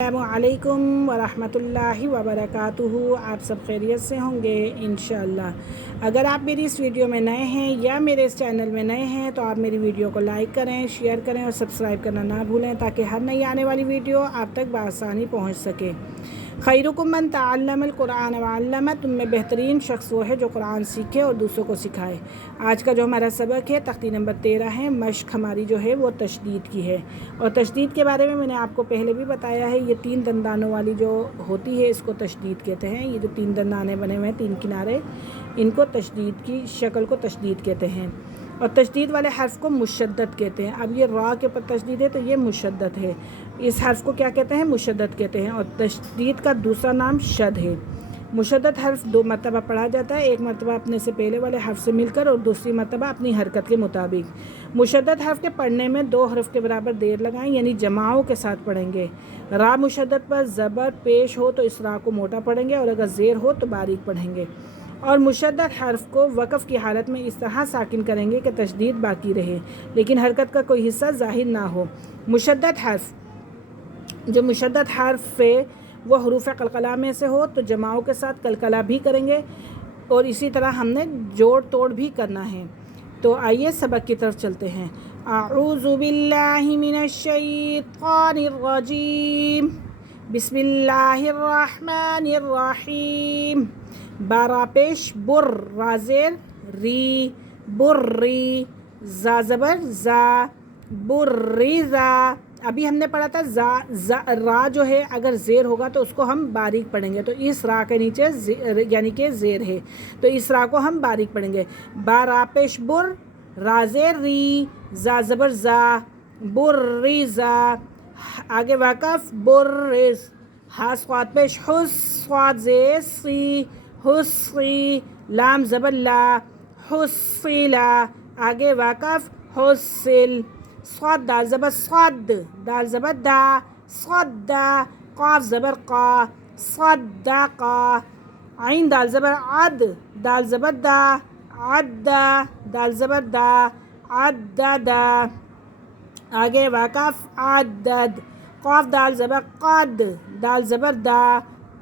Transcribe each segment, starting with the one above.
अस्सलामुअलैकुम वरहमतुल्लाहि वबरकातुहू। आप सब खैरियत से होंगे इंशाअल्लाह। अगर आप मेरी इस वीडियो में नए हैं या मेरे इस चैनल में नए हैं तो आप मेरी वीडियो को लाइक करें, शेयर करें और सब्सक्राइब करना ना भूलें ताकि हर नई आने वाली वीडियो आप तक बआसानी पहुँच सके। खैरुकुम मन तअल्लमल कुरान व अल्लमा, तुम में बेहतरीन शख्स वो है जो कुरान सीखे और दूसरों को सिखाए। आज का जो हमारा सबक है तख्ती नंबर 13 है। मश्क हमारी जो है वो तशदीद की है और तशदीद के बारे में मैंने आपको पहले भी बताया है। ये 3 दंदानों वाली जो होती है इसको तशदीद कहते हैं। ये जो 3 दंदाने बने हुए हैं 3 किनारे, इनको तशदीद की शक्ल को तशदीद कहते हैं। और तशदीद वाले हर्फ को मुशद्दद कहते हैं। अब ये रा के ऊपर तशदीद है तो ये मुशद्दद है। इस हर्फ को क्या कहते हैं? मुशद्दद कहते हैं। और तशदीद का दूसरा नाम शद है। मुशद्दद हर्फ 2 मरतबा पढ़ा जाता है, एक मरतबा अपने से पहले वाले हर्फ से मिलकर और दूसरी मरतबा अपनी हरकत के मुताबिक। मुशद्दद हर्फ के पढ़ने में 2 हर्फ के बराबर देर लगाएं, यानी जमाओं के साथ पढ़ेंगे। रा मुशद्दद पर ज़बर पेश हो तो इस रा को मोटा पढ़ेंगे और अगर ज़ेर हो तो बारीक पढ़ेंगे। और मुशद्दद हर्फ को वक़फ़ की हालत में इस तरह साकिन करेंगे कि तशदीद बाकी रहे लेकिन हरकत का कोई हिस्सा ज़ाहिर ना हो। मुशद्दद हर्फ, जो मुशद्दद हर्फ है वो हरूफ कलकला में से हो तो जमाओं के साथ कलकला भी करेंगे और इसी तरह हमने जोड़ तोड़ भी करना है। तो आइए सबक की तरफ चलते हैं। अऊज़ु बिल्लाहि मिनश शैतानिर रजीम, बिस्मिल्लाहिर रहमानिर रहीम। बारा पेश बुर, राजेर री, बुर्री, जा ज़बर जा, बुर्रिज़ा। अभी हमने पढ़ा था रा जो है अगर ज़ेर होगा तो उसको हम बारीक पढ़ेंगे। तो इस रा के नीचे यानी कि ज़ेर है तो इस रा को हम बारीक पढ़ेंगे। बारा पेश बुर, राजेर री, जा ज़बर जा, बुर्रिज़ा। आगे वाक़फ़ बुर्रिज़। हा स्वाद पेश हुस, स्वाद ज़ेर सी, हुस्सी। लाम ज़बर ला, हुस्सिला। आगे वाक़फ़ हुस्सिल। स्वाद दाल ज़बर स्वाद, दाल ज़बर दा, स्वाद्दा। क़ाफ़ ज़बर क़ा, स्वाद्दाक़ा। आइन दाल ज़बर अद, दाल ज़बर दा, अद्दा। दाल ज़बर दा, अद्ददा। आगे वाक़फ़ अद्दद। क़ाफ़ दाल ज़बर क़द, दाल ज़बर दा,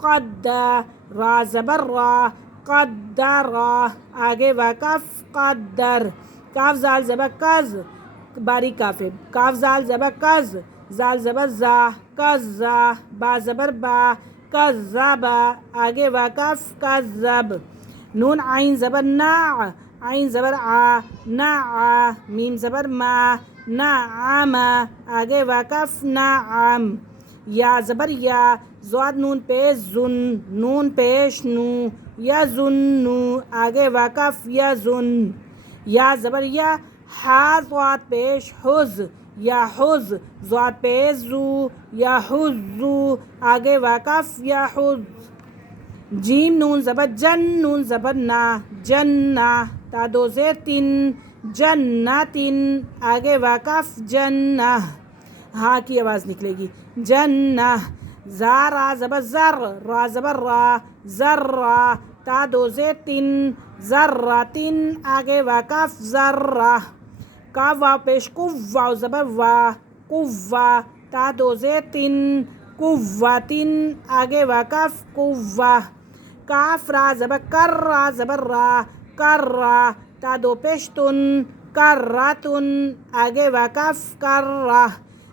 क़द्दा। रा ज़बर रा, क़द्दरा। आगे वाक़फ़ क़द्दर। काफ़ ज़ाल ज़बर कज़, बारीक काफ़ है। काफ़ ज़ाल ज़बर कज़, ज़ाल ज़बर ज़ा, कज़्ज़ा। बा ज़बर बा, कज़्ज़बा। आगे वाक़फ़ कज़्ज़ब। नून आइन ज़बर ना, आइन ज़बर आ, ना। मीम ज़बर मा, नाआमा। आगे वाक़फ़ नाआम। या ज़बर या, ज़ाद नून पेश ज़ुन, नून पेश नू, यज़ुन्नू। आगे वाक़फ़ यज़ुन। या ज़बर या, हा ज़ाद पेश हुज़, या हुज़। ज़ाद पेश ज़ू, या हुज़्ज़ू। आगे वाक़फ़ या हुज़। जीम नून ज़बर जन, नून ज़बर ना, जन्ना। ता 2 ज़ेर 3, जन्नतिन। आगे वाक़फ़ जन्नह। हाँ की आवाज़ निकलेगी, जन्नह। ज़ा रा ज़बर ज़र, रा ज़बर रा, ज़र्रा। ता 2 ज़ेर 3, ज़र्रतिन। आगे वाक़फ़ ज़र्रा। काफ़ वाव पेश कुव्व, वाव ज़बर वा, कुव्वा। ता 2 ज़ेर 3, कुव्वतिन। आगे वाक़फ़ कुव्वा। काफ़ रा ज़बर कर, रा ज़बर रा, कर्रा। ता 2 पेश तुन, कर्रतुन। आगे वाक़फ़ कर्रा।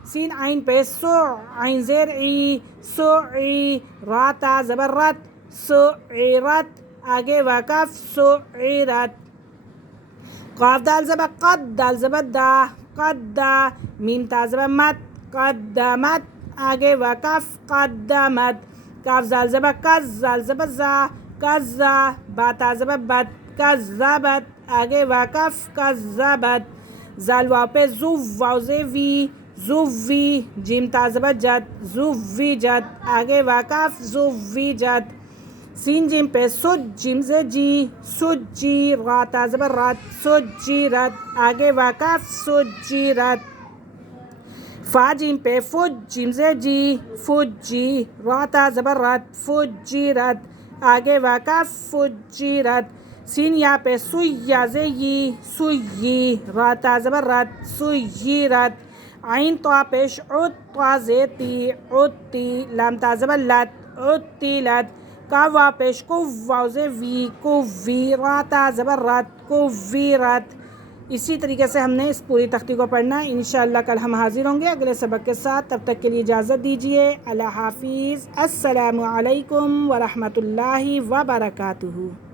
सीन आइन पेश सु, आइन ज़ेर ई, सुई। रा ता ज़बर रत, सुइरत। आगे वाक़फ़ सुइरत। क़ाफ़ दाल ज़बर क़द, दाल ज़बर दा, क़द्दा। मीम ता ज़बर मत, क़द्दमत। आगे वाक़फ़ क़द्दमत। काफ़ ज़ाल ज़बर कज़, ज़ाल ज़बर ज़ा, कज़्ज़ा। बा ता ज़बर बत, कज़्ज़बत। आगे वाक़फ़ कज़्ज़बत। ज़ाल वाव पे ज़ुव, वाव ज़े वी, ज़ुव्वी। जीम ता ज़बर जत, ज़ुव्विजत। आगे वाक़फ़ ज़ुव्विजत। सीन जीम पे सुज, जीम से जी, सुज्जी। रा ता ज़बर रत, सुज्जिरत। आगे वाक़फ़ सुज्जिरत। फ़ा जीम पे फुज, जीम से जी, फुज्जी। रा ता ज़बर रत, फुज्जिरत। आगे वाक़फ़ फुज्जिरत। सीन या पे सुई, या से यी, सुय्यी। रा ता ज़बर रत, सुय्यिरत। عین طا پیش عد طا ز تی عدتی لام تا زبر لت عدتلت کاف واو پیش کو واو ز وی کووی را تا زبر رت کوویرت۔ اسی طریقے سے ہم نے اس پوری تختی کو پڑھنا ہے۔ انشاءاللہ کل ہم حاضر ہوں گے اگلے سبق کے ساتھ، تب تک کے لیے اجازت دیجیے، اللہ حافظ، السلام علیکم ورحمۃ اللہ وبرکاتہ۔